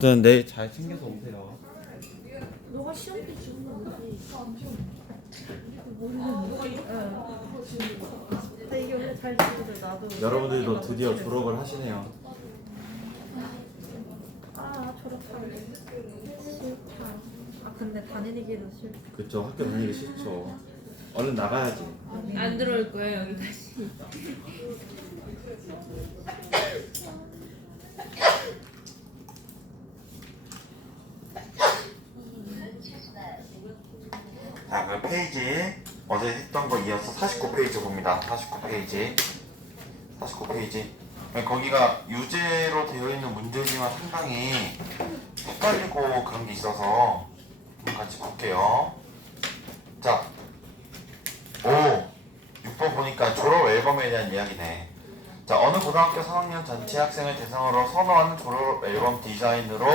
내일 잘 챙겨서 오세요. 너가 시험 때 주는 거지. 모르겠는데. 근데 이게 원래 잘 지거든. 나도. 여러분들도 드디어 졸업을 하시네요. 아 졸업하기 싫다. 아 근데 다니기도 싫다. 그쵸, 학교 다니기 싫죠. 얼른 나가야지. 안 들어올 거예요 여기까지. 자, 그 페이지 어제 했던 거 이어서 49페이지 봅니다. 49페이지. 49페이지. 거기가 유제로 되어 있는 문제지만 상당히 헷갈리고 그런 게 있어서 한번 같이 볼게요. 자, 6번 보니까 졸업 앨범에 대한 이야기네. 자, 어느 고등학교 3학년 전체 학생을 대상으로 선호하는 졸업 앨범 디자인으로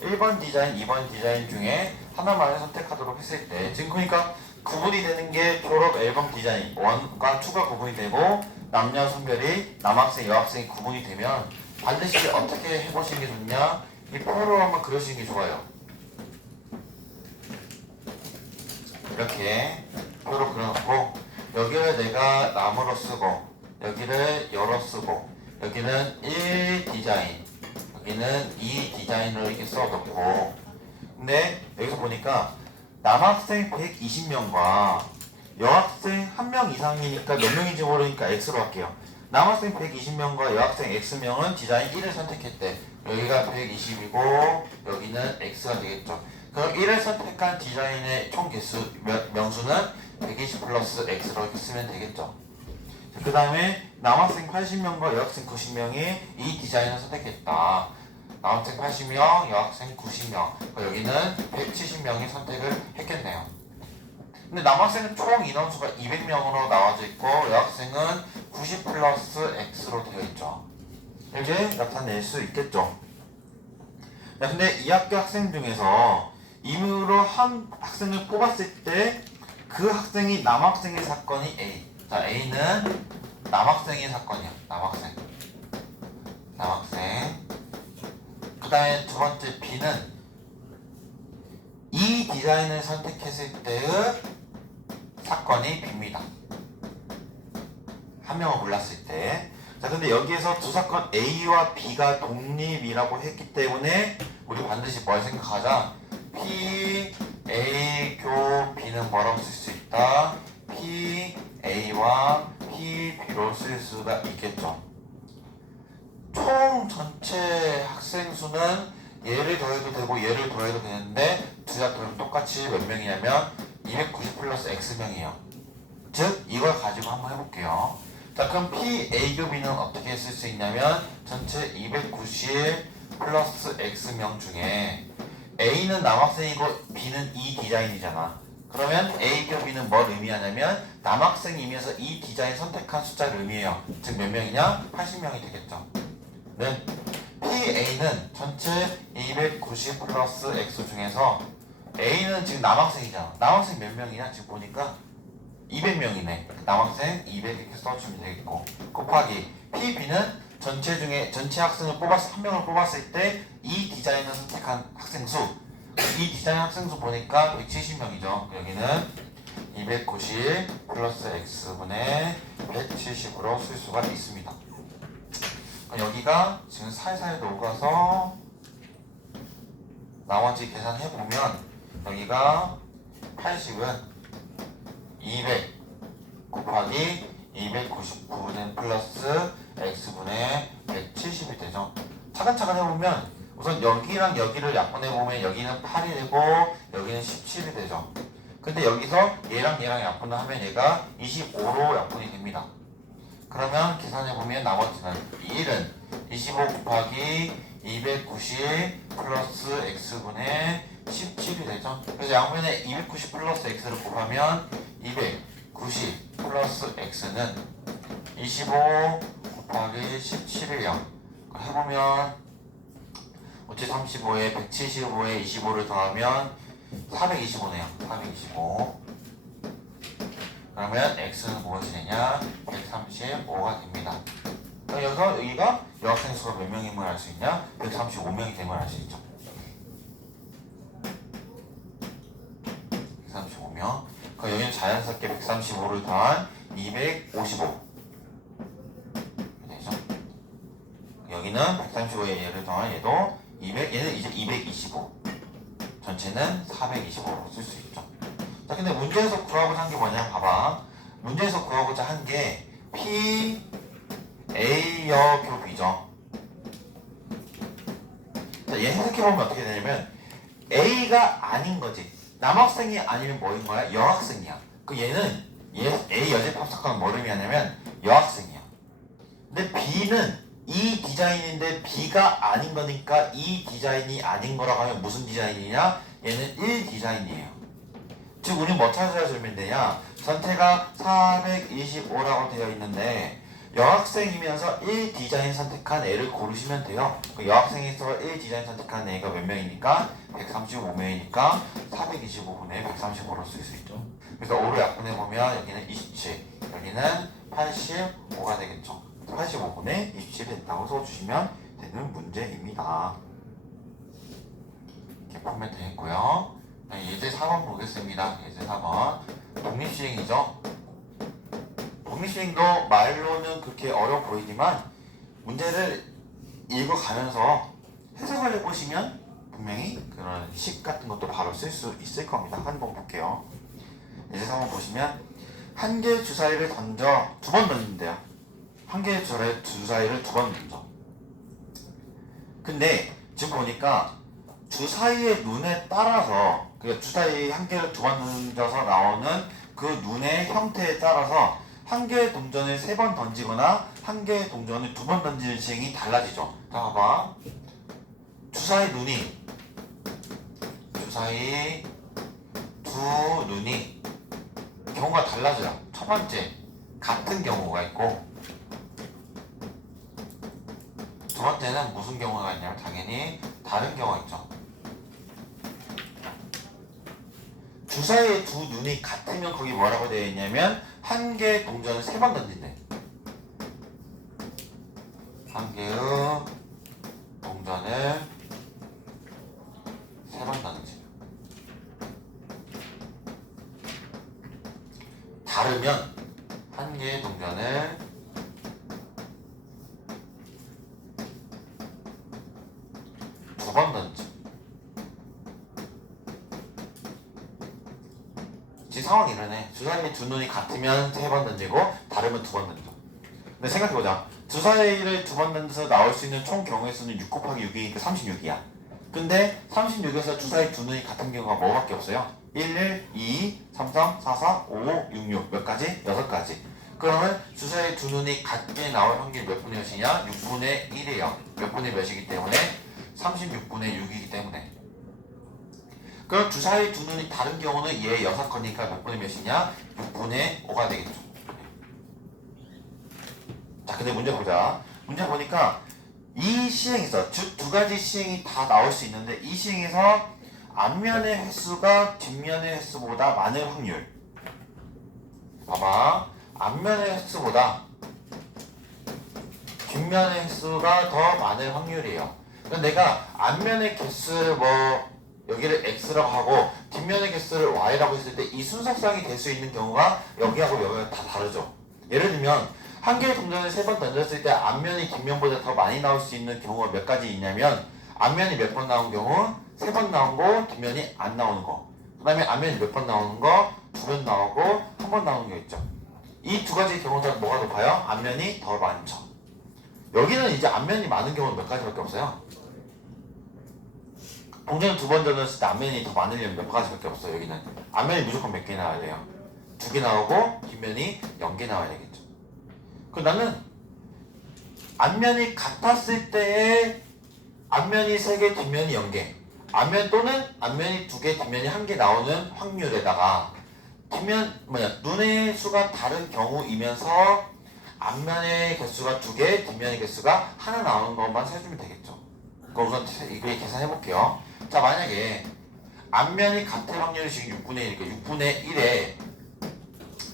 1번 디자인, 2번 디자인 중에 하나만을 선택하도록 했을 때, 지금 그러니까 구분이 되는 게 졸업 앨범 디자인 1과 2가 구분이 되고 남녀 성별이 남학생, 여학생이 구분이 되면 반드시 어떻게 해보시는 게 좋냐? 이 표로 한번 그려주시는 게 좋아요. 이렇게 표로 그려놓고 여기를 내가 나무로 쓰고 여기를 열어 쓰고 여기는 1 디자인 여기는 2 디자인으로 이렇게 써놓고, 근데 여기서 보니까 남학생 120명과 여학생 1명 이상이니까 몇 명인지 모르니까 X로 할게요. 남학생 120명과 여학생 X명은 디자인 1을 선택했대. 여기가 120이고 여기는 X가 되겠죠. 그럼 1을 선택한 디자인의 총 개수 명수는 120 플러스 X로 이렇게 쓰면 되겠죠. 그 다음에 남학생 80명과 여학생 90명이 이 디자인을 선택했다. 남학생 80명, 여학생 90명. 여기는 170명이 선택을 했겠네요. 근데 남학생은 총 인원수가 200명으로 나와져 있고 여학생은 90 플러스 X로 되어 있죠. 이렇게 나타낼 수 있겠죠. 자, 근데 이 학교 학생 중에서 임의로 한 학생을 뽑았을 때 그 학생이 남학생의 사건이 A. 자, A는 남학생의 사건이야. 남학생. 그 다음에 두 번째 B는 이 디자인을 선택했을 때의 사건이 B입니다. 한 명을 골랐을 때. 자, 근데 여기에서 두 사건 A와 B가 독립이라고 했기 때문에 우리 반드시 뭘 생각하자? P, A, 교, B는 뭐라고 쓸 수 있다? P, A와 P, B로 쓸 수가 있겠죠. 총 전체 학생 수는 얘를 더해도 되고 얘를 더해도 되는데 둘 다 더하면 똑같이 몇 명이냐면 290 플러스 X명이에요. 즉 이걸 가지고 한번 해볼게요. 자, 그럼 P, A, 교, B는 어떻게 쓸 수 있냐면 전체 290 플러스 X명 중에 A는 남학생이고 B는 이 디자인이잖아. 그러면 A, 교, B는 뭘 의미하냐면 남학생이면서 이 디자인 선택한 숫자를 의미해요. 즉 몇 명이냐? 80명이 되겠죠. 는 PA는 전체 290 플러스 X 중에서 A는 지금 남학생이잖아. 남학생 몇 명이냐? 지금 보니까 200명이네. 남학생 200 이렇게 써주면 되겠고, 곱하기 PB는 전체 학생을 뽑았을 한 명을 뽑았을 때 이 디자인을 선택한 학생 수. 이 디자인 학생 수 보니까 170명이죠. 여기는 290 플러스 X분의 170으로 쓸 수가 있습니다. 여기가 지금 살살 녹아서 나머지 계산해보면 여기가 80은 200 곱하기 299분의 플러스 X분의 170이 되죠. 차근차근 해보면 우선 여기랑 여기를 약분해보면 여기는 8이 되고 여기는 17이 되죠. 근데 여기서 얘랑 약분을 하면 얘가 25로 약분이 됩니다. 그러면 계산해보면 나머지는 1은 25 곱하기 290 플러스 X분의 17이 되죠. 그래서 양면에 290 플러스 X를 곱하면 290 플러스 X는 25 곱하기 17이 0. 해보면 5, 35에 175에 25를 더하면 425네요. 425. 그러면 X는 무엇이 되냐? 135가 됩니다. 여기서 여기가 여학생 수가 몇 명임을 알 수 있냐? 135명이 됨을 알 수 있죠. 그럼 여기는 자연스럽게 135를 더한 255 되죠? 여기는 135에 얘를 더한 얘도 200, 얘는 이제 225 전체는 425로 쓸 수 있죠. 자, 근데 문제에서 구하고자 한 게 뭐냐 봐봐. 문제에서 구하고자 한 게 P A여 교비죠. 자, 얘 해석해보면 어떻게 되냐면 A가 아닌 거지. 남학생이 아니면 뭐인 거야? 여학생이야. 그 얘는 A 여집합석과는 뭘 의미하냐면 여학생이야. 근데 B는 이 디자인인데 B가 아닌 거니까 이 디자인이 아닌 거라고 하면 무슨 디자인이냐? 얘는 1 디자인이에요. 즉 우리 뭐 찾아주면 되냐? 전체가 425라고 되어 있는데 여학생이면서 1 디자인 선택한 애를 고르시면 돼요. 그 여학생에서 1 디자인 선택한 애가 몇 명이니까 135명이니까 425분의 135로 쓸 수 있죠. 그래서 5를 약분해보면 여기는 27, 여기는 85가 되겠죠. 85분의 27이 된다고 써주시면 되는 문제입니다. 이렇게 보면 되겠고요. 예제 4번 보겠습니다. 예제 4번 독립시행이죠. 독립시행도 말로는 그렇게 어려워 보이지만 문제를 읽어가면서 해석을 해보시면 분명히 그런 식 같은 것도 바로 쓸 수 있을 겁니다. 한번 볼게요. 예제 4번 보시면 한 개의 주사위를 던져 두 번 던진대요. 한 개의 주사위를 두 번 던져. 근데 지금 보니까 주사위의 눈에 따라서 그러니까 주사위 한 개를 두 번 던져서 나오는 그 눈의 형태에 따라서 한 개의 동전을 세 번 던지거나 한 개의 동전을 두 번 던지는 시행이 달라지죠. 자 봐봐. 주사위 두 눈이 경우가 달라져요. 첫 번째 같은 경우가 있고 두 번째는 무슨 경우가 있냐면 당연히 다른 경우가 있죠. 주사위의 두 눈이 같으면 거기 뭐라고 되어 있냐면 한 개의 동전을 세 번 던진대. 한 개의 동전을 세 번 던지. 다르면 한 개의 동전을 두 번 던지. 지금 상황이 이러네. 주사위 두 눈이 같으면 세 번 던지고 다르면 두 번 던져. 근데 생각해보자. 주사위를 두 번 던져서 나올 수 있는 총 경우의 수는 6 곱하기 6이니까 36이야. 근데 36에서 주사위 두 눈이 같은 경우가 뭐밖에 없어요? 1, 2, 3, 4, 5, 6, 6 몇 가지? 6가지. 그러면 주사위 두 눈이 같게 나올 확률이 몇 분의 몇이냐? 6분의 1이에요. 몇 분의 몇이기 때문에? 36분의 6이기 때문에. 그럼 주사위 두 눈이 다른 경우는 얘 6거니까 몇 분의 몇이냐? 6분의 5가 되겠죠. 자, 근데 문제 보자. 문제 보니까 이 시행에서 즉 두 가지 시행이 다 나올 수 있는데 이 시행에서 앞면의 횟수가 뒷면의 횟수보다 많을 확률. 봐봐. 앞면의 횟수보다 뒷면의 횟수가 더 많을 확률이에요. 그럼 내가 앞면의 개수를 여기를 x라고 하고 뒷면의 개수를 y라고 했을 때 이 순서상이 될 수 있는 경우가 여기하고 여기가 다 다르죠. 예를 들면 한 개의 동전을 세 번 던졌을 때 앞면이 뒷면보다 더 많이 나올 수 있는 경우가 몇 가지 있냐면 앞면이 몇 번 나온 경우, 세 번 나온 거, 뒷면이 안 나오는 거. 그 다음에 앞면이 몇 번 나오는 거, 두 번 나오고 한 번 나오는 게 있죠. 이 두 가지 경우가 뭐가 높아요? 앞면이 더 많죠. 여기는 이제 앞면이 많은 경우는 몇 가지밖에 없어요. 동전을 두 번 던졌을 때 앞면이 더 많으려면 몇 가지밖에 없어요. 여기는 앞면이 무조건 몇 개 나와야 돼요. 2개 나오고 뒷면이 0개 나와야 되겠죠. 그럼 나는 앞면이 같았을 때에 앞면이 3개, 뒷면이 0개. 앞면 또는 앞면이 2개, 뒷면이 1개 나오는 확률에다가 눈의 수가 다른 경우이면서 앞면의 개수가 2개, 뒷면의 개수가 하나 나오는 것만 세주면 되겠죠. 그럼 우선 이거 계산해 볼게요. 자, 만약에 앞면이 같을 확률이 지금 6분의 1이니까 6분의 1에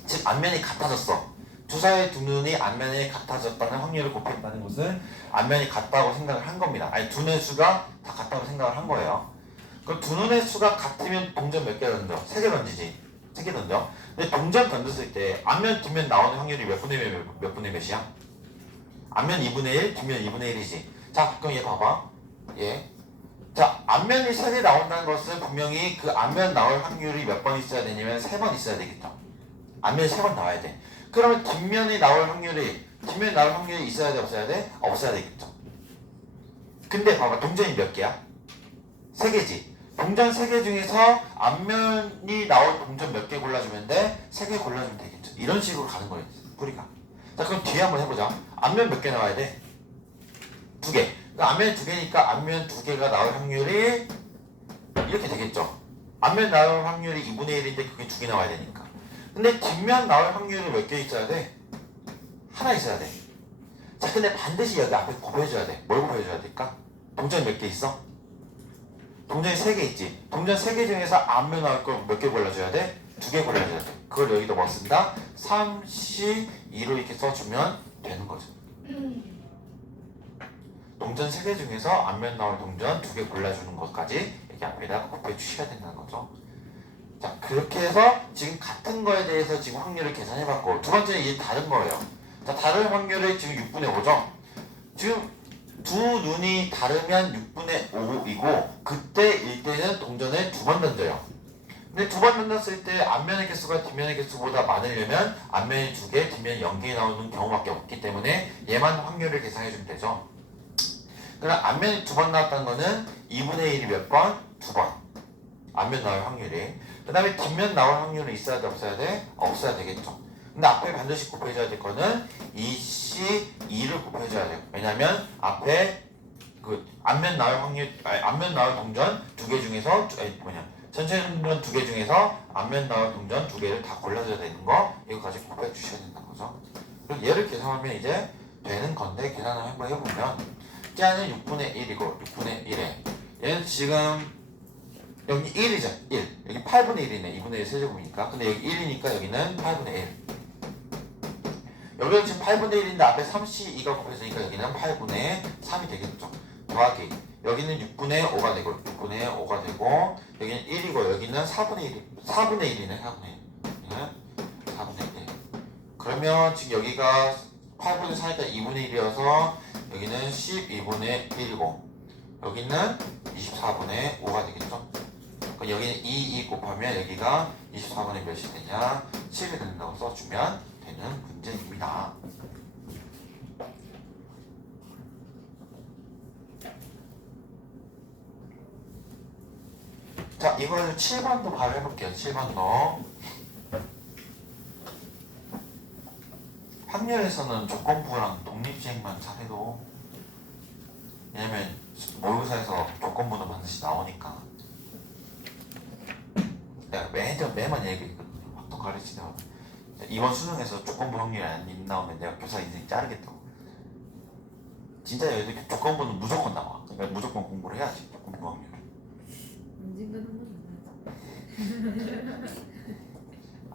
즉 앞면이 같아졌어. 주사위 두 눈이 앞면이 같아졌다는 확률을 곱했다는 것은 앞면이 같다고 생각을 한 겁니다. 아니 두 눈의 수가 다 같다고 생각을 한 거예요. 그럼 두 눈의 수가 같으면 동전 몇 개 던져? 3개 던지지. 생기던데요. 근데 동전 던졌을 때 앞면 뒷면 나오는 확률이 몇 분의 몇이야? 앞면 2분의 1, 뒷면 2분의 1이지. 자, 그럼 얘 봐봐. 얘. 자, 앞면이 3개 나온다는 것은 분명히 그 앞면 나올 확률이 몇 번 있어야 되냐면 3번 있어야 되겠죠. 앞면이 3번 나와야 돼. 그러면 뒷면이 나올 확률이 있어야 돼, 없어야 돼? 없어야 되겠죠. 근데 봐봐, 동전이 몇 개야? 3개지. 동전 3개 중에서 앞면이 나올 동전 몇 개 골라주면 돼? 3개 골라주면 되겠죠. 이런 식으로 가는 거예요, 뿌리가. 자, 그럼 뒤에 한번 해보자. 앞면 몇 개 나와야 돼? 2개. 그러니까 앞면 2개니까 앞면 2개가 나올 확률이 이렇게 되겠죠. 앞면 나올 확률이 2분의 1인데 그게 2개 나와야 되니까. 근데 뒷면 나올 확률이 몇 개 있어야 돼? 하나 있어야 돼. 자, 근데 반드시 여기 앞에 곱해줘야 돼. 뭘 곱해줘야 될까? 동전이 몇 개 있어? 동전이 3개 있지. 동전 3개 중에서 앞면 나올 거 몇 개 골라줘야 돼? 2개 골라줘야 돼. 그걸 여기다 뭐 쓴다? 3C2로 이렇게 써주면 되는 거죠. 동전 3개 중에서 앞면 나올 동전 2개 골라주는 것까지 여기 앞에다가 곱해 주셔야 된다는 거죠. 자, 그렇게 해서 지금 같은 거에 대해서 지금 확률을 계산해봤고, 두 번째는 이제 다른 거예요. 자, 다른 확률이 지금 6분의 5죠. 지금 두 눈이 다르면 6분의 5이고, 그때일 때는 동전을 2번 던져요. 근데 2번 던졌을 때 앞면의 개수가 뒷면의 개수보다 많으려면 앞면이 2개, 뒷면이 0개 나오는 경우밖에 없기 때문에 얘만 확률을 계산해주면 되죠. 그럼 앞면이 2번 나왔다는 거는 2분의 1이 몇 번? 2번. 앞면 나올 확률이. 그 다음에 뒷면 나올 확률은 있어야 돼, 없어야 돼? 없어야 되겠죠. 근데 앞에 반드시 곱해줘야 될 거는 2C2를 곱해줘야 돼요. 왜냐면 앞에 그 앞면 나올 확률, 앞면 나올 동전 2개 중에서, 전체 동전 2개 중에서 앞면 나올 동전 2개를 다 골라줘야 되는 거, 이거 가지고 곱해주셔야 된다는 거죠. 그럼 얘를 계산하면 이제 되는 건데, 계산을 한번 해보면, 쟤는 6분의 1이고, 6분의 1에, 얘는 지금, 여기 1이죠. 1. 여기 8분의 1이네. 2분의 1 세제곱이니까. 근데 여기 1이니까 여기는 8분의 1. 여기는 지금 8분의 1인데 앞에 3C2가 곱해지니까 여기는 8분의 3이 되겠죠. 더하기. 여기는 6분의 5가 되고, 6분의 5가 되고, 여기는 1이고, 여기는 4분의 1. 4분의 1이네. 4분의 1. 여기는 4분의 1. 그러면 지금 여기가 8분의 4니까 2분의 1이어서 여기는 12분의 1이고, 여기는 24분의 5가 되겠죠. 그럼 여기는 2 곱하면 여기가 24분의 몇이 되냐? 7이 된다고 써주면 되는 문제입니다. 자, 이걸 7번도 바로 해볼게요. 7번도. 확률에서는 조건부랑 독립시행만 잘해도, 왜냐면 모의고사에서 조건부는 반드시 나오니까. 내가 매만 얘기했거든요. 확도 가르치다가 이번 수능에서 조건부 확률이 안 나오면 내가 교사 인생 자르겠다고. 진짜 여기도 조건부는 무조건 나와. 그러니까 무조건 공부를 해야지. 조건부 확률.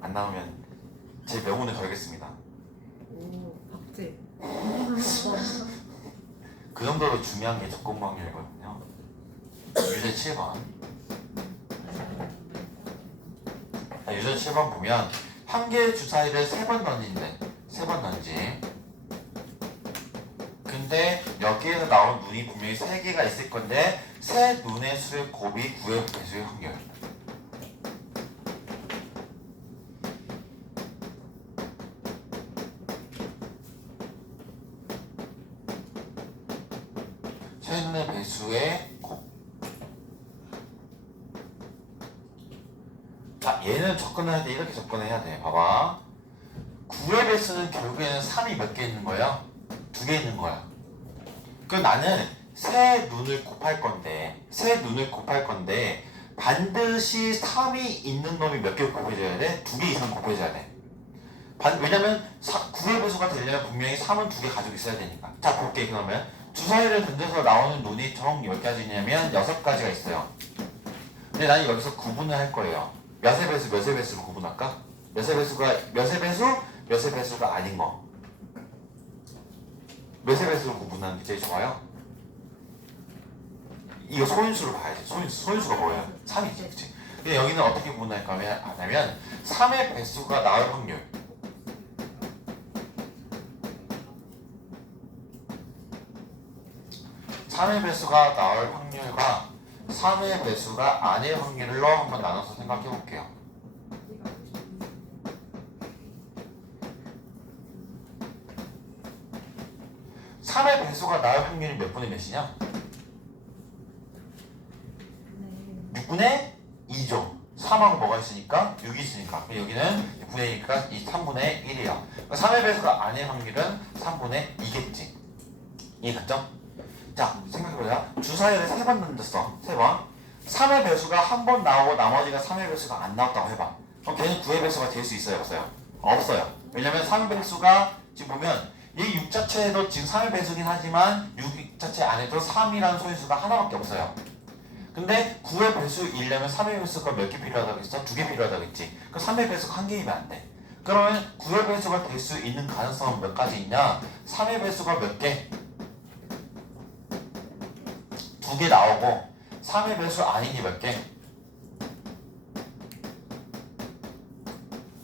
안 나오면 제 명운을 걸겠습니다. 오, 박제. 그 정도로 중요한 게 조건부 확률이거든요. 유제 7번. 유제 7번 보면 한 개의 주사위를 3번 던진대. 3번 던지. 근데 여기에서 나온 눈이 분명히 3개가 있을 건데 세 눈의 수를 곱이 9의 배수의 확률. 세 눈의 배수의 곱. 자, 얘는 접근할 때 이렇게 접근해야 돼. 봐봐. 9의 배수는 결국에는 3이 몇 개 있는 거야? 2개 있는 거야. 그 나는 세 눈을 곱할 건데 반드시 3이 있는 놈이 몇 개 곱해줘야 돼? 2개 이상 곱해줘야 돼. 왜냐면 9의 배수가 되려면 분명히 3은 2개 가지고 있어야 되니까. 자, 볼게. 그러면 주사위를 던져서 나오는 눈이 총 몇 가지냐면 6가지가 있어요. 근데 나는 여기서 구분을 할 거예요. 몇의 배수로 구분할까? 몇의 배수가 아닌 거. 몇의 배수로 구분하는 게 제일 좋아요? 이거 소인수로 봐야지. 소인수가 뭐예요? 3이지, 그치? 근데 여기는 어떻게 구분할까 하냐면 3의 배수가 나올 확률 3의 배수가 나올 확률과 3의 배수가 아닐 확률로 한번 나눠서 생각해 볼게요. 3의 배수가 나올 확률이 몇 분의 몇이냐? 6분의 2죠. 3하고 뭐가 있으니까? 6이 있으니까. 그럼 여기는 6분의 1이니까 이 3분의 1이야. 3의 배수가 아닐 확률은 3분의 2겠지. 이해갔죠? 자, 생각해보자. 주사위를 3번 던졌어. 3번. 3의 배수가 한 번 나오고 나머지가 3의 배수가 안 나왔다고 해봐. 그럼 걔는 9의 배수가 될 수 있어요? 없어요? 없어요. 왜냐면 3의 배수가 지금 보면 이 6 자체도 지금 3의 배수긴 하지만 6 자체 안에도 3이라는 소인수가 하나밖에 없어요. 근데 9의 배수이려면 3의 배수가 몇 개 필요하다고 했어? 2개 필요하다고 했지. 그럼 3의 배수가 한 개이면 안 돼. 그러면 9의 배수가 될 수 있는 가능성은 몇 가지 있냐? 3의 배수가 몇 개? 2개 나오고 3의 배수 아닌 게 몇 개?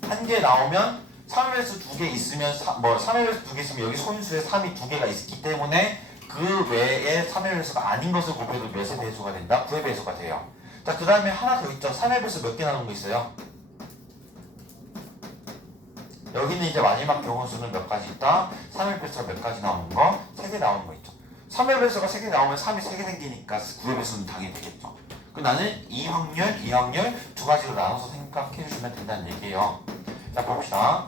1개 나오면 3의 배수 2개 있으면 3의 배수 2개 있으면 여기 소인수에 3이 2개가 있기 때문에 그 외에 3의 배수가 아닌 것을 곱해도 몇의 배수가 된다? 9의 배수가 돼요. 자, 그 다음에 하나 더 있죠. 3의 배수 몇 개 나오는 거 있어요? 여기는 이제 마지막 경우수는 몇 가지 있다? 3의 배수가 몇 가지 나오는 거? 3개 나오는 거 있죠. 3의 배수가 3개 나오면 3이 3개 생기니까 9의 배수는 당연히 되겠죠. 그럼 나는 이 확률, 이 확률 두 가지로 나눠서 생각해 주시면 된다는 얘기예요. 자, 봅시다.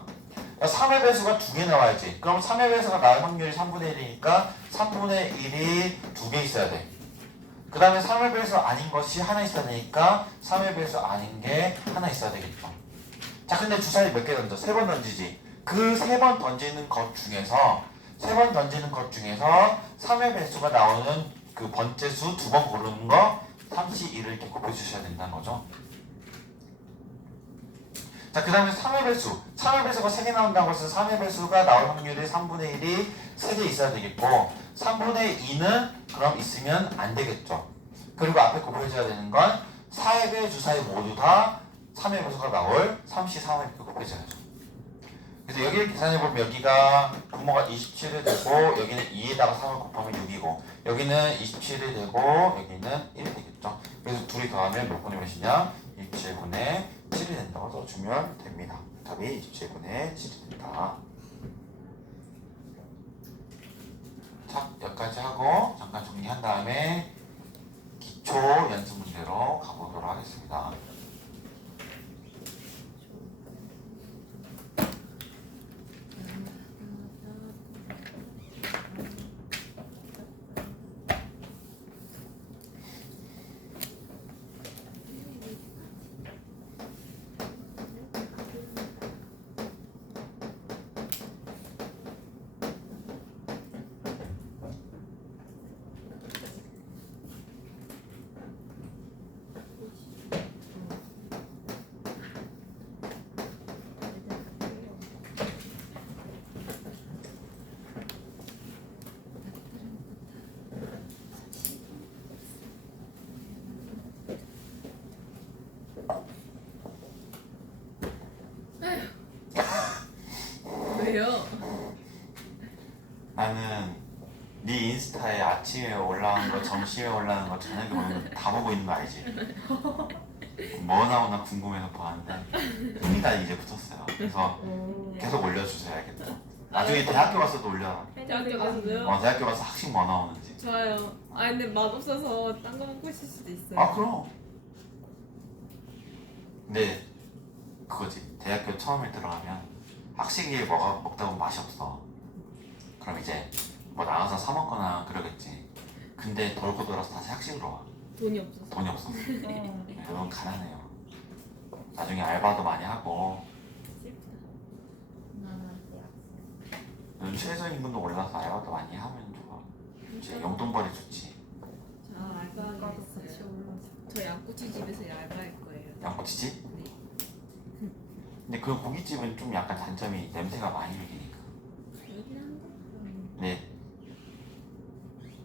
3의 배수가 2개 나와야지. 그럼 3의 배수가 나올 확률이 3분의 1이니까 3분의 1이 2개 있어야 돼. 그 다음에 3의 배수 아닌 것이 하나 있어야 되니까 3의 배수 아닌 게 하나 있어야 되겠죠. 자, 근데 주사위 몇 개 던져? 3번 던지지. 그 3번 던지는 것 중에서 3번 던지는 것 중에서 3의 배수가 나오는 그 번째수 2번 고르는 거 3C2를 이렇게 곱해주셔야 된다는 거죠. 자, 그 다음에 3의 배수. 3의 배수가 3개 나온다고 해서 3의 배수가 나올 확률이 3분의 1이 3개 있어야 되겠고 3분의 2는 그럼 있으면 안 되겠죠. 그리고 앞에 곱해줘야 되는 건 4의 주사위 모두 다 3의 배수가 나올 3C 3을 이렇게 곱해줘야죠. 그래서 여기를 계산해보면 여기가 분모가 27이 되고 여기는 2에다가 3을 곱하면 6이고 여기는 27이 되고 여기는 1이 되겠죠. 그래서 둘이 더하면 몇 분의 몇이냐? 27분의 7이 된다고 써주면 됩니다. 답이 27분의 7이 된다. 자, 여기까지 하고 잠깐 정리한 다음에 기초 연습 문제로 가보도록 하겠습니다. 왜요? 나는 네 인스타에 아침에 올라오는 거, 점심에 올라오는 거, 저녁에 올라오는 거 다 보고 있는 거 알지? 뭐 나오나 궁금해서 봤는데 흥미가 이제 붙었어요. 그래서 계속 올려주세요, 알겠죠? 나중에 대학교 가서도 올려. 대학교 가서도요? 대학교 가서 학식 뭐 나오는지. 좋아요. 아 근데 맛없어서 딴 거 먹고 있을 수도 있어요. 아, 그럼. 근데 그거지. 대학교 처음에 들어가면 학식이 먹다 보면 맛이 없어. 그럼 이제 뭐 나가서 사 먹거나 그러겠지. 근데 돌고 돌아서 다시 학식으로 와. 돈이 없어서. 돈이 없어. 너무 가난해요. 나중에 알바도 많이 하고 최저임금도 올라서 알바도 많이 하면 좋아. 이제 용돈벌이 좋지. 저 알바하겠어요. 저 양꼬치 집에서 알바할 거예요. 양꼬치집? 네. 근데 그 고깃집은 좀 약간 단점이 냄새가 많이 배기니까. 그러긴 한데. 근데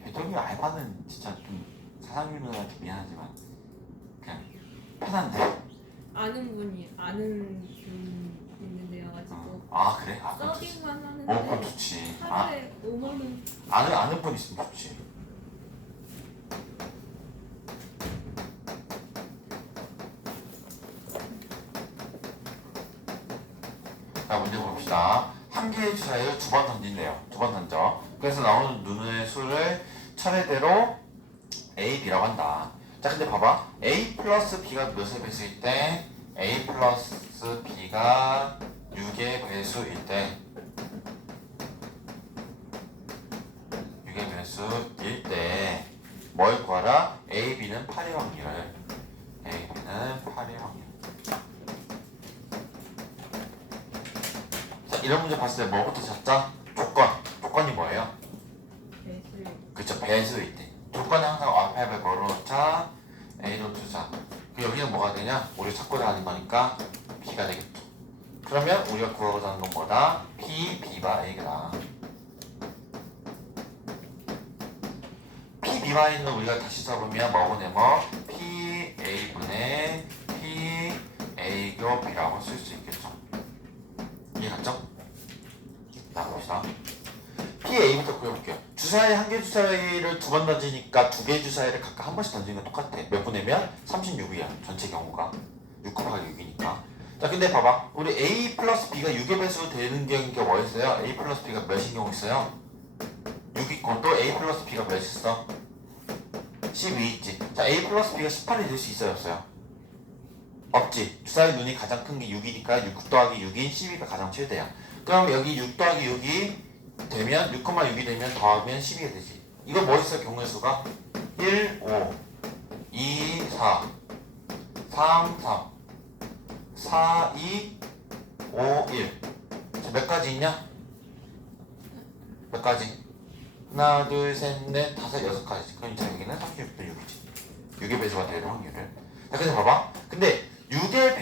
배터리 알바는 진짜 좀 사장님들한테 미안하지만 그냥 편하게 하나인데. 아는 분이 있는데요 가지고 아 그래? 아 그럼 좋지. 서빙만 하는데 그럼 좋지. 아 하루에 5만 원. 아는 분 있으면 좋지. 자 문제 봅시다. 한 개의 주사위를 두 번 던진대요. 두 번 던져. 그래서 나오는 눈의 수를 차례대로 A, B라고 한다. 자 근데 봐봐. A 플러스 B가 몇의 배수일 때 A 플러스 B가 6의 배수일 때 6의 배수일 때 뭘 구하라? A, B는 8의 확률. A, B는 8의 확률. 자 이런 문제 봤을 때 뭐부터 찾자? 조건이 뭐예요? 배수율. 그쵸, 배수일 때. 조건은 항상 앞에 걸어놓자. A로 두자. 여기는 뭐가 되냐? 우리 찾고자 하는 거니까 B가 되겠죠. 그러면 우리가 구하고자 하는 건 뭐다? P, B바 A다. P, B바 A는 우리가 다시 써보면 뭐분의 뭐? P, A분의 P, A 교 B라고 쓸 수 있겠죠. 이해 갔죠? 자, 봅시다. PA부터 구해볼게요. 주사위 한 개 주사위를 두 번 던지니까 두 개 주사위를 각각 한 번씩 던지는 건 똑같아. 몇 분이면 36이야. 전체 경우가 6 곱하기 6이니까. 자 근데 봐봐. 우리 A 플러스 B가 6의 배수 되는 경우가 뭐 있어요? A 플러스 B가 몇인 경우 있어요? 6 있고 또 A 플러스 B가 몇 있어? 12 있지. 자 A 플러스 B가 18이 될 수 있어요? 없어요? 없지. 주사위 눈이 가장 큰 게 6이니까 6 더하기 6인 12가 가장 최대야. 그럼 여기 6 더하기 6이 되면 6,6이 되면 더하면 12가 되지. 이거 뭐 있어? 경우의 수가 1, 5, 2, 4, 3, 3, 4, 2, 5, 1. 몇 가지 있냐? 몇 가지? 하나, 둘, 셋, 넷, 다섯, 여섯 가지. 그럼 이제 여기는 36대 6이지. 6의 배수가 되는 확률을. 자, 근데 봐봐. 근데 6의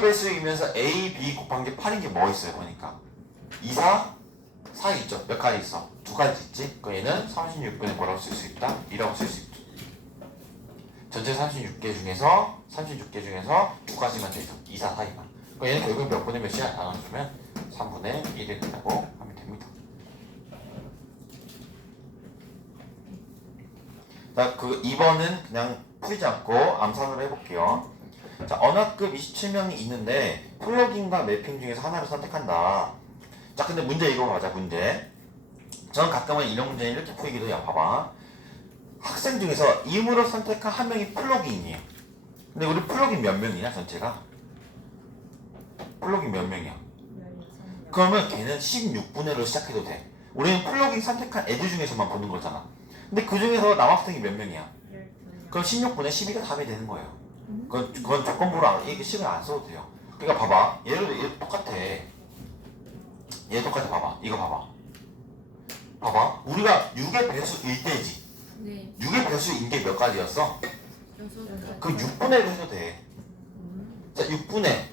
배수이면서 A, B 곱한 게 8인 게 뭐 있어요? 보니까 2, 4, 4 있죠? 몇 가지 있어? 두 가지 있지? 그럼 얘는 36분의 뭐라고 쓸 수 있다? 2라고 쓸 수 있죠. 전체 36개 중에서 두 가지만 되죠. 2, 4, 4이만. 그럼 얘는 결국 몇 분의 몇이야? 나눠주면 3분의 1이 된다고 하면 됩니다. 자, 그 2번은 그냥 풀지 않고 암산으로 해볼게요. 자, 언어급 27명이 있는데 플러깅과 매핑 중에서 하나를 선택한다. 자, 근데 문제 읽어보자. 문제. 저는 가끔은 이런 문제는 이렇게 풀기도 해요. 봐봐. 학생 중에서 임으로 선택한 한 명이 플러깅이에요. 근데 우리 플러깅 몇 명이냐 전체가? 플러깅 몇 명이야? 그러면 걔는 16분해로 시작해도 돼. 우리는 플러깅 선택한 애들 중에서만 보는 거잖아. 근데 그 중에서 남학생이 몇 명이야? 그럼 16분의 12가 답이 되는 거예요. 그건 조건부로 이게 식을 안 써도 돼요. 그러니까 봐봐. 얘도 똑같아. 얘 똑같아. 봐봐. 이거 봐봐. 봐봐. 우리가 6의 배수 1대지. 네. 6의 배수인 게 몇 가지였어? 6. 그럼 6분해로 해도 돼. 자, 6분해.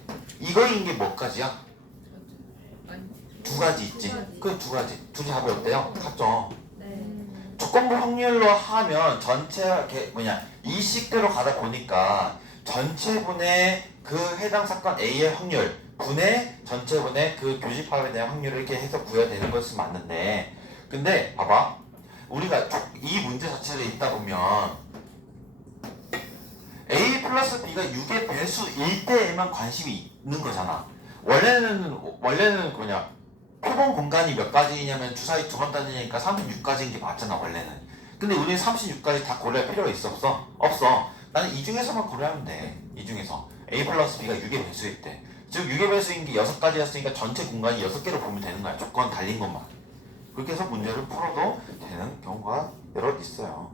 이거인 게 몇 가지야? 아니. 두 가지 있지. 그 두 가지. 둘이 답이 어때요? 같죠? 네. 조건부 확률로 하면 전체 이 식대로 가다 보니까 전체분의 그 해당 사건 A의 확률 분의 전체분의 그 교집합에 대한 확률을 이렇게 해서 구해야 되는 것은 맞는데, 근데 봐봐. 우리가 이 문제 자체를 읽다 보면 A 플러스 B가 6의 배수일 때에만 관심이 있는 거잖아. 원래는 뭐냐, 표본 공간이 몇 가지냐면 주사위 두 번 다니니까 36가지인 게 맞잖아 원래는. 근데 우리는 36가지 다 고려할 필요가 있어? 없어? 없어. 나는 이 중에서만 고려하면 돼. 이 중에서 A 플러스 B가 6의 배수일 때, 즉 6의 배수인 게 6가지였으니까 전체 공간이 6개로 보면 되는 거야. 조건 달린 것만. 그렇게 해서 문제를 풀어도 되는 경우가 여러 있어요.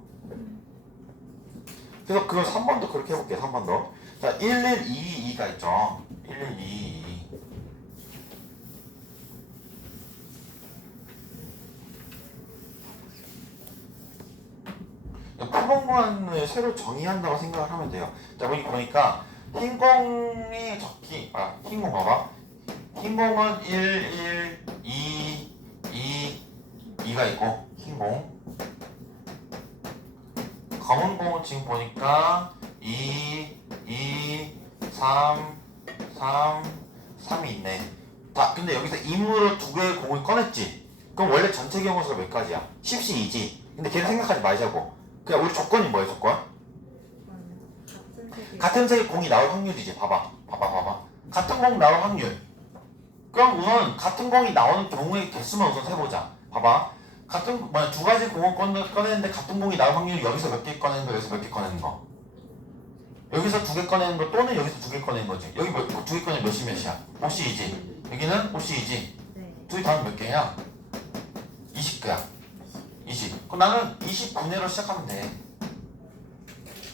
그래서 그 3번도 그렇게 해볼게요. 3번도. 자, 1122가 있죠. 1122. 표본관을 새로 정의한다고 생각을 하면 돼요. 자, 보니까 흰 공이 흰 공 봐봐. 흰 공은 1, 1, 2, 2가 있고, 흰 공. 검은 공은 지금 보니까 3이 있네. 자, 근데 여기서 임으로 두 개의 공을 꺼냈지. 그럼 원래 전체 경우수가 몇 가지야? 10시2지. 근데 걔를 생각하지 말자고. 그냥 우리 조건이 뭐야, 조건? 같은 색의 공이 나올 확률이지. 봐봐. 같은 공 나올 확률. 그럼 우선 같은 공이 나오는 경우의 개수만 우선 세보자. 봐봐. 두 가지 공을 꺼내는데 같은 공이 나올 확률이 여기서 몇 개 꺼내는 거, 여기서 몇 개 꺼내는 거. 여기서 두 개 꺼내는 거 또는 여기서 두 개 꺼내는 거지. 여기 두 개 꺼내면 몇이야? 5C이지. 여기는 5C이지. 두 개 다음 몇 개야? 20개야. 20. 그럼 나는 20분해로 시작하면 돼.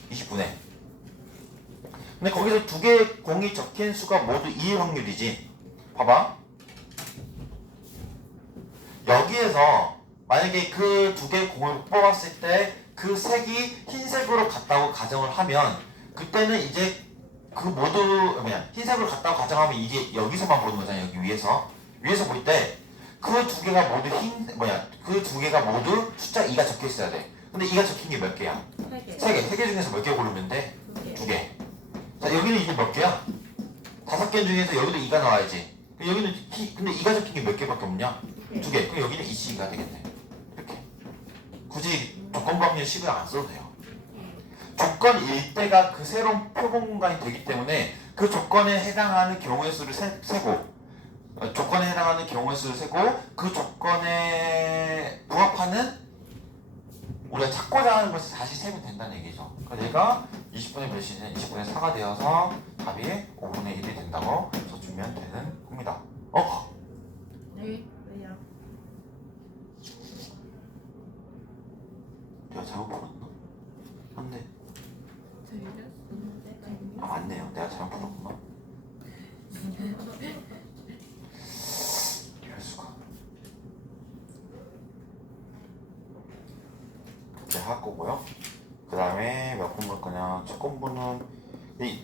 20분해. 근데 거기서 두 개의 공이 적힌 수가 모두 2의 확률이지. 봐봐. 여기에서 만약에 그 두 개의 공을 뽑았을 때 그 색이 흰색으로 같다고 가정을 하면 그때는 이제 그 모두 흰색으로 같다고 가정하면 이게 여기서만 보는 거잖아. 여기 위에서 볼 때 그 두 개가 모두 그 두 개가 모두 숫자 2가 적혀 있어야 돼. 근데 2가 적힌 게 몇 개야? 3개. 3개. 3개 중에서 몇 개 고르면 돼? 2개. 자, 여기는 이게 몇 개야? 5개 중에서 여기도 2가 나와야지. 여기는 근데 2가 적힌 게 몇 개밖에 없냐? 2개. 그럼 여기는 2C가 되겠네. 이렇게. 굳이 조건부 확률 식을 안 써도 돼요. 조건일 때가 그 새로운 표본 공간이 되기 때문에 그 조건에 해당하는 경우의 수를 세고 조건에 해당하는 경우의 수를 세고 그 조건에 부합하는 우리가 찾고자 하는 것을 다시 세면 된다는 얘기죠. 그러니까 얘가 20분의 몇이냐? 20분의 4가 되어서 답이 5분의 1이 된다고 써주면 되는 겁니다. 네. 왜요? 내가 잘못 풀었나? 맞네. 있는데? 아, 맞네요. 내가 잘못 풀었구나. 이럴 수가. 이렇게 할 거고요. 그 다음에 몇 번 볼 거냐? 첫 공부는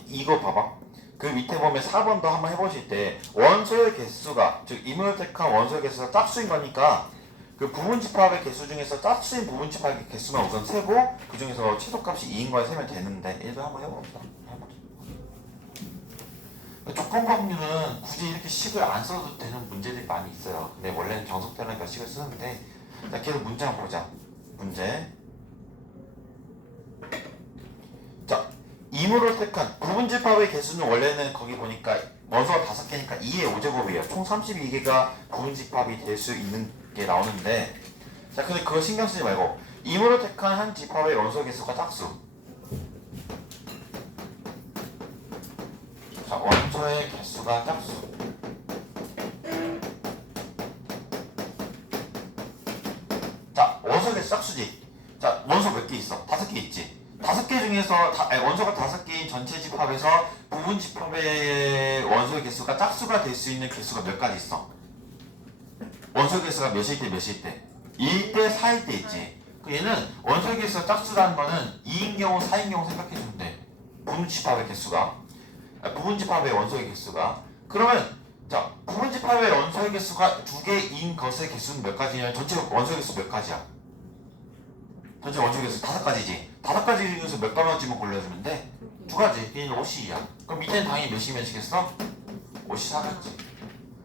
이거 봐봐. 그 밑에 보면 4번도 한번 해보실 때 원소의 개수가 즉 이물택한 원소의 개수가 짝수인 거니까 그 부분집합의 개수 중에서 짝수인 부분집합의 개수만 우선 세고 그 중에서 최소값이 2인 거에 세면 되는데 얘도 한번 해봅시다. 조건부 확률은 굳이 이렇게 식을 안 써도 되는 문제들이 많이 있어요. 근데 원래는 정석대로니까 식을 쓰는데 자, 계속 문제 한번 보자. 문제. 자, 임으로 택한 부분집합의 개수는 원래는 거기 보니까 원소가 5개니까 2의 5제곱이에요. 총 32개가 부분집합이 될 수 있는 게 나오는데 자, 근데 그거 신경 쓰지 말고 임으로 택한 한 집합의 원소 개수가 짝수. 자, 원소의 개수가 짝수. 자, 원소 개수 짝수지. 자, 원소 몇 개 있어? 5개 있지. 5개 중에서 원소가 5개인 전체 집합에서 부분 집합의 원소의 개수가 짝수가 될 수 있는 개수가 몇 가지 있어? 원소 개수가 몇일 때 몇일 때? 1대 4일 때 있지. 얘는 원소의 개수가 짝수라는 거는 2인 경우 4인 경우 생각해주면 돼. 부분 집합의 개수가 부분집합의 원소의 개수가 그러면 자 부분집합의 원소의 개수가 2개인 것의 개수는 몇 가지냐면 전체 원소의 개수 몇 가지야? 전체 원소의 개수 5가지지. 5가지 중에서 몇 가지만 골라주면 돼? 2가지. 얘는 5C야. 그럼 밑에는 당연히 몇이 몇이겠어? 5C 4겠지.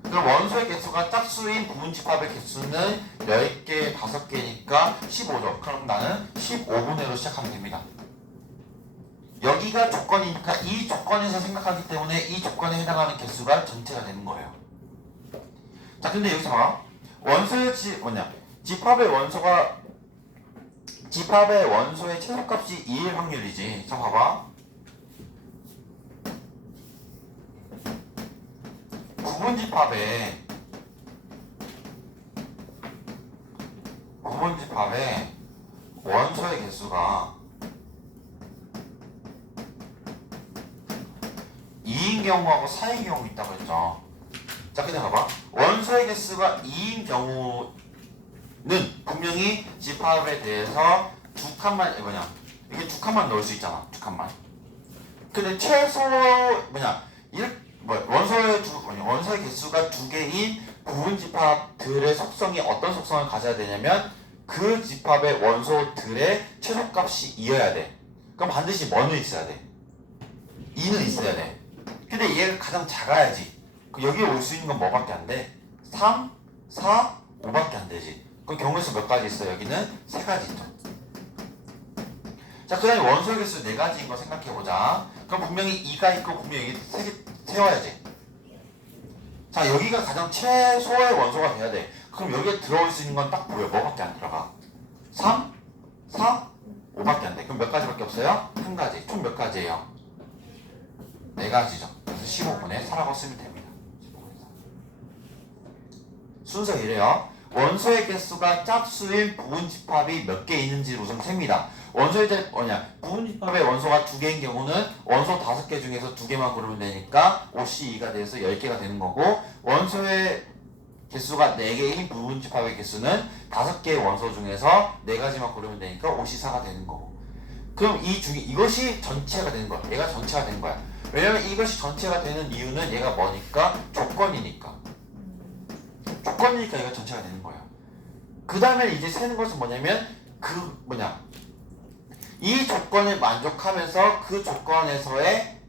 그럼 원소의 개수가 짝수인 부분집합의 개수는 10개, 5개니까 15죠. 그럼 나는 15분해로 시작하면 됩니다. 여기가 조건이니까 이 조건에서 생각하기 때문에 이 조건에 해당하는 개수가 전체가 되는 거예요. 자, 근데 여기서 봐. 원소의 집합의 원소의 최소값이 2일 확률이지. 자, 봐봐. 부분집합의 원소의 개수가 2인 경우하고 4인 경우 있다고 했죠. 자, 근데 봐봐. 원소의 개수가 2인 경우는 분명히 집합에 대해서 두 칸만 이게 두 칸만 넣을 수 있잖아. 두 칸만. 근데 최소 원소의 개수가 2개인 부분 집합들의 속성이 어떤 속성을 가져야 되냐면 그 집합의 원소들의 최소값이 2여야 돼. 그럼 반드시 뭐는 있어야 돼? 2는 있어야 돼. 근데 얘가 가장 작아야지. 여기에 올 수 있는 건 뭐밖에 안 돼? 3, 4, 5밖에 안 되지. 그럼 경우의 수 몇 가지 있어? 여기는 3가지 있죠. 자, 그 다음에 원소의 개수 4가지인 거 생각해보자. 그럼 분명히 2가 있고 분명히 여기 3개 세워야지. 자, 여기가 가장 최소의 원소가 돼야 돼. 그럼 여기에 들어올 수 있는 건 딱 보여. 뭐밖에 안 들어가? 3, 4, 5밖에 안 돼. 그럼 몇 가지밖에 없어요? 1가지. 총 몇 가지예요? 4가지죠. 그래서 15분의 4라고 쓰면 됩니다. 15분의 4. 순서 이래요. 원소의 개수가 짝수인 부분집합이 몇 개 있는지 우선 셉니다. 원소의 부분집합의 원소가 2개인 경우는 원소 5개 중에서 2개만 고르면 되니까 5C2가 돼서 10개가 되는 거고, 원소의 개수가 4개인 부분집합의 개수는 5개의 원소 중에서 4가지만 고르면 되니까 5C4가 되는 거고. 그럼 이 중에 이것이 전체가 되는 거야. 얘가 전체가 되는 거야. 왜냐면 이것이 전체가 되는 이유는 얘가 뭐니까? 조건이니까. 조건이니까 얘가 전체가 되는 거야. 그 다음에 이제 세는 것은 뭐냐면 이 조건을 만족하면서 그 조건에서의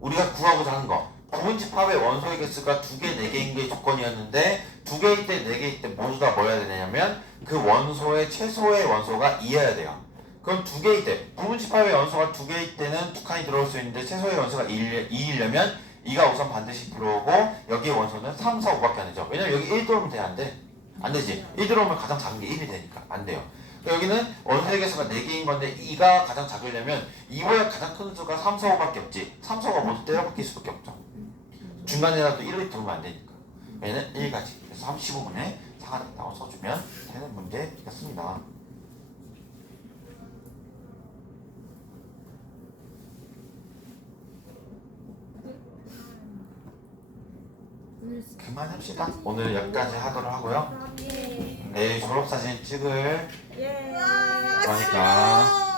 우리가 구하고자 하는 거. 부분집합의 원소의 개수가 2개, 4개인 게 조건이었는데 2개일 때, 4개일 때 모두 다 뭐여야 되냐면 그 원소의 최소의 원소가 2여야 돼요. 그럼 2개일 때, 부분집합의 원소가 2개일 때는 2칸이 들어올 수 있는데 최소의 원소가 2이려면 2가 우선 반드시 들어오고 여기에 원소는 3, 4, 5밖에 안 되죠. 왜냐면 여기 1 들어오면 돼? 안 돼? 안 되지. 1 들어오면 가장 작은 게 1이 되니까 안 돼요. 여기는 원소의 개수가 4개인 건데 2가 가장 작으려면 2보다 가장 큰 수가 3, 4, 5밖에 없지. 3, 4, 5가 모두 때려박힐 수밖에 없죠. 중간에라도 1이 들어오면 안 되니까. 얘는 1가지. 그래서 35분의 4가 된다고 써주면 되는 문제였습니다. 그만합시다. 오늘 여기까지 하도록 하고요. 내일 졸업사진 찍을 예. 거니까